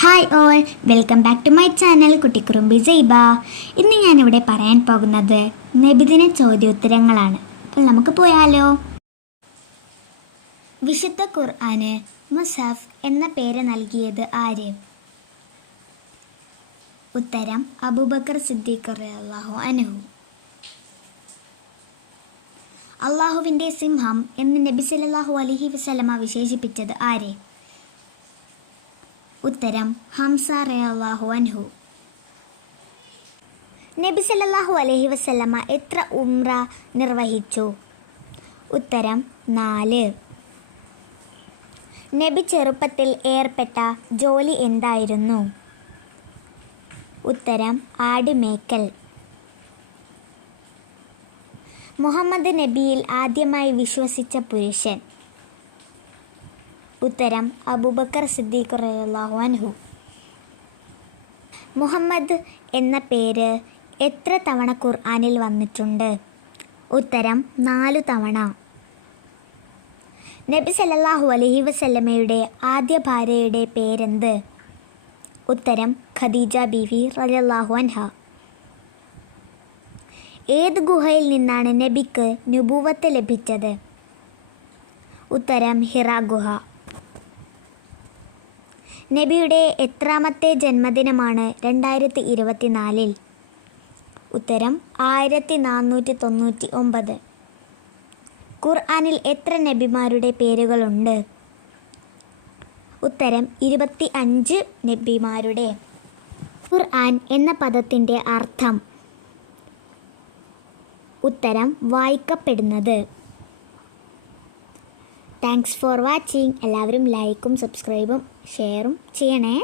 Hi all, welcome back to my channel Kuttikkurumbi Saiba. ഇന്ന് ഞാനിവിടെ പറയാൻ പോകുന്നത് നബിദിന ചോദ്യോത്തരങ്ങളാണ്. അപ്പോൾ നമുക്ക് പോയാലോ. വിശുദ്ധ ഖുർആന് മുസഫ് എന്ന പേര് നൽകിയത് ആര്? ഉത്തരം അബൂബക്കർ സിദ്ദീഖ് റളിയല്ലാഹു അൻഹു. അള്ളാഹുവിൻ്റെ സിംഹം എന്ന് നബി സല്ലല്ലാഹു അലൈഹി വസല്ലമ വിശേഷിപ്പിച്ചത് ആരെ? ഉത്തരം ഹംസ റളിയല്ലാഹു അൻഹു. നബി സല്ലല്ലാഹു അലൈഹി വസല്ലമ എത്ര ഉംറ നിർവഹിച്ചു? ഉത്തരം 4. നബി ചെറുപ്പത്തിൽ ഏർപ്പെട്ട ജോലി എന്തായിരുന്നു? ഉത്തരം ആട് മേക്കൽ. മുഹമ്മദ് നബിയിൽ ആദ്യമായി വിശ്വസിച്ച പുരുഷൻ? ഉത്തരം അബൂബക്കർ സിദ്ദീഖ് റളിയല്ലാഹു അൻഹു. മുഹമ്മദ് എന്ന പേര് എത്ര തവണ ഖുർആനിൽ വന്നിട്ടുണ്ട്? ഉത്തരം 4 തവണ. നബി സല്ലല്ലാഹു അലൈഹി വസല്ലമയുടെ ആദ്യ ഭാര്യയുടെ പേരെന്ത്? ഉത്തരം ഖദീജ ബീവി റളിയല്ലാഹു അൻഹ. ഏത് ഗുഹയിൽ നിന്നാണ് നബിക്ക് നുബുവത്ത് ലഭിച്ചത്? ഉത്തരം ഹിറാ ഗുഹ. നബിയുടെ എത്രാമത്തെ ജന്മദിനമാണ് 2024? ഉത്തരം 1499. ഖുർആനിൽ എത്ര നബിമാരുടെ പേരുകളുണ്ട്? ഉത്തരം 25 നബിമാരുടെ. ഖുർആൻ എന്ന പദത്തിൻ്റെ അർത്ഥം? ഉത്തരം വായിക്കപ്പെടുന്നത്. Thanks for watching. എല്ലാവരും ലൈക്കും സബ്സ്ക്രൈബും ഷെയറും ചെയ്യണേ.